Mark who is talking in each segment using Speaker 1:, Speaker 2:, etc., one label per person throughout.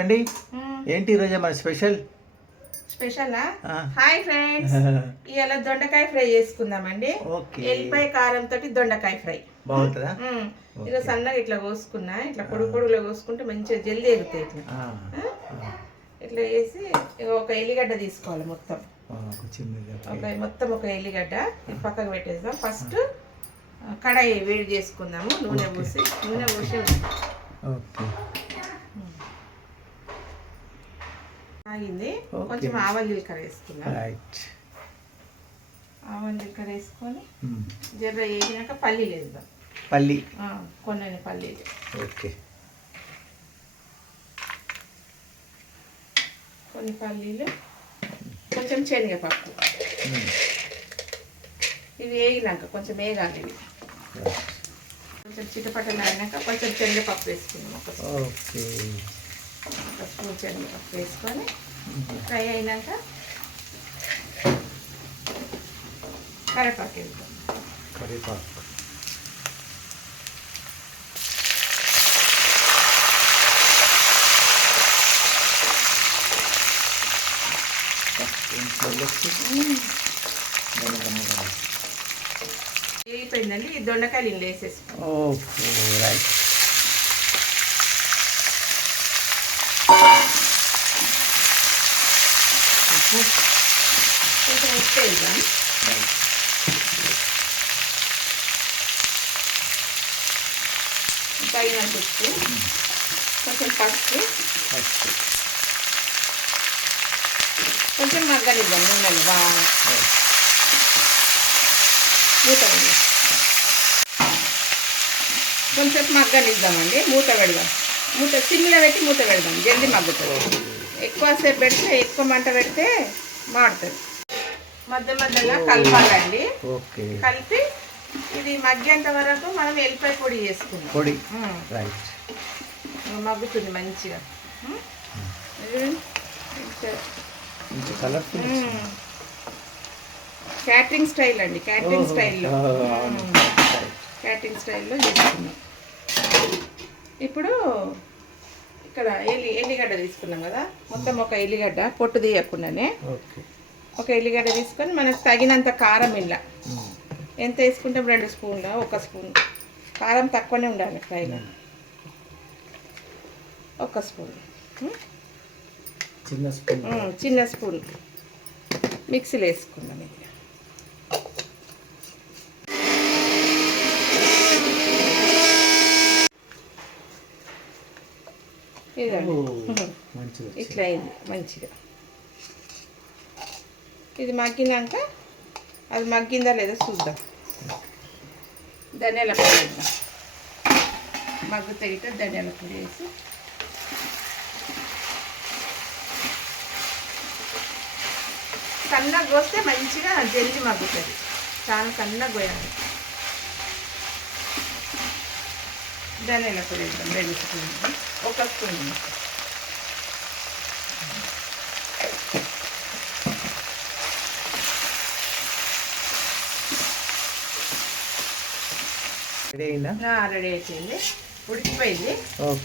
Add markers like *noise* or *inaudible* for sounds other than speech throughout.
Speaker 1: అండి ఏంటి ఈరోజు మన స్పెషల్?
Speaker 2: స్పెషలా. Hi friends. *laughs* ఇవాళ దొండకాయ ఫ్రై చేసుకుందామండి. ఎల్లిపాయ కారం తోటి దొండకాయ ఫ్రై.
Speaker 1: బాగుంటుందా.
Speaker 2: ఇక సన్నగా ఇట్లా కోసుకున్నా ఇట్లా పొడుగు పొడుగులో కోసుకుంటే మంచిగా జల్దీ ఎగుతాయి ఇట్లా? ఇట్లా వేసి ఒక ఎల్లిగడ్డ తీసుకోవాలి మొత్తం. ఒక మొత్తం ఒక ఎల్లిగడ్డ. పక్కకు పెట్టేద్దాం. ఫస్ట్ కడాయి వేడి చేసుకుందాము. నూనె పోసి నూనె పోసి
Speaker 1: ఓకే
Speaker 2: ఆగింది. కొంచెం ఆవాలు జీలకర్ర వేసుకుందాం
Speaker 1: రైట్.
Speaker 2: ఆవాలు జీలకర్ర వేసుకొని. జర్ర వేసినాక పల్లీలు వేద్దాం.
Speaker 1: పల్లి.
Speaker 2: ఆ, కొన్ని పల్లీలు.
Speaker 1: ఓకే.
Speaker 2: కొన్ని పల్లీలు కొంచెం శనగపప్పు. ఇవి వేగినాక కొంచెం వేగాలి ఇవి. కొంచెం చిటపటలు అయినాక కొంచెం శనగపప్పు స్పూన్
Speaker 1: ఓకే.
Speaker 2: స్పూన్ శనగపప్పు వేసుకొని ఫ్రై అయినాక కరివేపాకు వేద్దాం.
Speaker 1: కరివేపాకు. ఇంట్లో.
Speaker 2: వేగిపోయిందండి ఈ దొండకాయలు ఇందులో వేసేసుకో.
Speaker 1: Okay right.
Speaker 2: కొంచెం ఉప్పు వేద్దాం తగినంత ఉప్పు కొంచెం పసుపు
Speaker 1: ఫస్ట్
Speaker 2: కొంచెం మగ్గనిద్దాం నూనెలు బాగా మూత పెడదాం కొంచెం మగ్గనిద్దామండి మూత పెడదాం మూత సిమ్లో పెట్టి మూత పెడదాం జల్దీ మగ్గుతుంది ఎక్కువసేపు పెడితే ఎక్కువ మంట పెడితే మాడుతుంది. మధ్య మధ్యలో కలపాలండి. కలిపి ఇది మగ్గేంత వరకు మనం ఎల్లిపాయ పొడి చేసుకుందాం
Speaker 1: పొడి. రైట్.
Speaker 2: మగ్గుతుంది మంచిగా. క్యాటరింగ్ స్టైల్ అండి క్యాటరింగ్ స్టైల్లో. క్యాటరింగ్ స్టైల్లో చేసుకున్నాం ఇప్పుడు ఇక్కడ ఎల్లి ఎల్లిగడ్డ తీసుకున్నాం కదా? మొత్తం ఒక ఎల్లిగడ్డ పొట్టు తీయకుండానే. ఒక ఎల్లిగడ్డ తీసుకొని మనకు తగినంత కారం ఇలా ఎంత వేసుకుంటాం రెండు స్పూన్ల ఒక స్పూన్. కారం తక్కువనే ఉండాలి ఫ్రైలో ఒక స్పూన్.
Speaker 1: చిన్న స్పూన్.
Speaker 2: చిన్న స్పూన్. మిక్సీలో వేసుకుందాం ఇది ఇదండి. *laughs* ఇట్లా అయింది మంచిగా. ఇది మగ్గినాక అది మగ్గిందా లేదా చూద్దాం. ధనియాల పొడి వేద్దాం. మగ్గు తెగితే ధనియాల పొడి వేసి. సన్నగా కోస్తే మంచిగా జల్ది మగ్గుతుంది చాలా సన్నగా పోయాలి ధనియాల పొడి వేద్దాం రెండు స్పూన్లు. ఒక స్పూన్.
Speaker 1: రెడీ
Speaker 2: అయిపోయింది. ఉడికిపోయింది.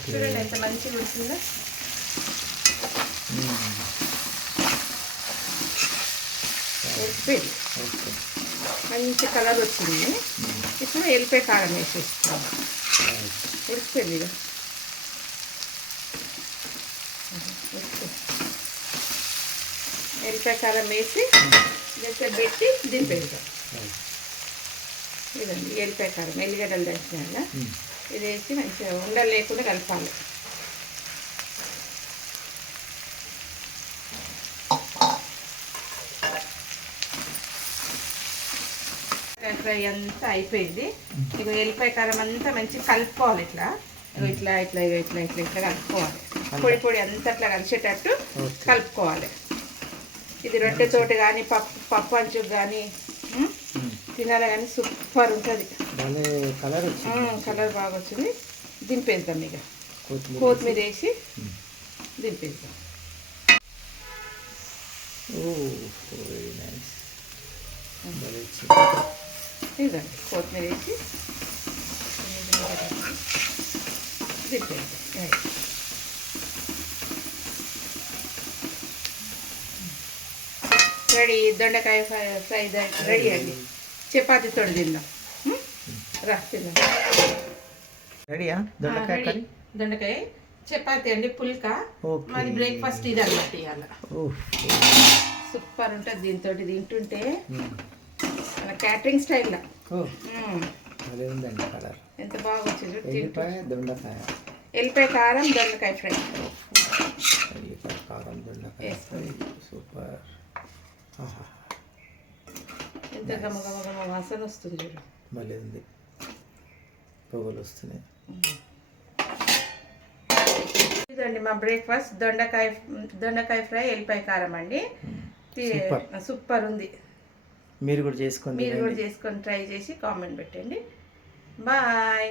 Speaker 2: చూడండి ఎంత మంచిగా ఉడికిందో. మంచి కలర్ వచ్చింది. ఇప్పుడు ఎల్లిపాయ కారం వేసేస్తాం ఉడికిపోయింది ఇక. ఎల్లిపాయ కారం వేసి దగ్గర పెట్టి దింపేద్దాం ఇదండి ఎల్లిపాయ కారం ఎల్లిగడ్డలు వేసినా ఇది వేసి మంచిగా ఉండలు లేకుండా కలపాలి. ఫ్రై అంతా అయిపోయింది. ఇక ఎల్లిపాయ కారం అంతా మంచిగా కలుపుకోవాలి ఇట్లా. ఇట్లా ఇట్లా ఇగో ఇట్లా ఇట్లా ఇట్లా కలుపుకోవాలి. పొడి పొడి అంతా అట్లా కలిసేటట్టు. కలుపుకోవాలి. ఇది రొట్టెతోటి కానీ పప్పు పప్పు అంచుకు కానీ తినాలి కానీ సూపర్ ఉంటుంది.
Speaker 1: కలర్
Speaker 2: కలర్ బాగా వచ్చింది. దింపేద్దాం ఇక.
Speaker 1: కొత్తిమీర
Speaker 2: వేసి. దింపేద్దాం.
Speaker 1: ఓ వెరీ నైస్
Speaker 2: ఇదండి కొత్తిమీర వేసి రెడీ దొండకాయ ఫ్రై రెడీ అండి. చపాతీతో తిందాం. రా తిందాం.
Speaker 1: రెడీయా దొండకాయ
Speaker 2: దొండకాయ చపాతి అండి పుల్క. మాది బ్రేక్ఫాస్ట్ ఇది అన్నమాట ఇవాళ సూపర్ ఉంటుంది దీంతో తింటుంటే. క్యాటరింగ్ స్టైల్లో
Speaker 1: అదే ఉందండి కలర్.
Speaker 2: ఎంత బాగా వచ్చింది
Speaker 1: ఎల్లిపాయ దొండకాయ.
Speaker 2: ఎల్లిపాయ కారం దొండకాయ ఫ్రై.
Speaker 1: ఎల్లిపాయ కారం దొండకాయ. సూపర్.
Speaker 2: ఎంత గమ గమ గమ వాసన వస్తుంది చూడు.
Speaker 1: మళ్ళీ ఉంది. పొగలు వస్తున్నాయి.
Speaker 2: ఇదండి మా బ్రేక్ఫాస్ట్ దొండకాయ దొండకాయ ఫ్రై ఎల్లిపాయ కారం అండి.
Speaker 1: సూపర్
Speaker 2: ఉంది.
Speaker 1: మీరు కూడా చేసుకొని
Speaker 2: మీరు. కూడా చేసుకొని ట్రై చేసి కామెంట్ పెట్టండి బాయ్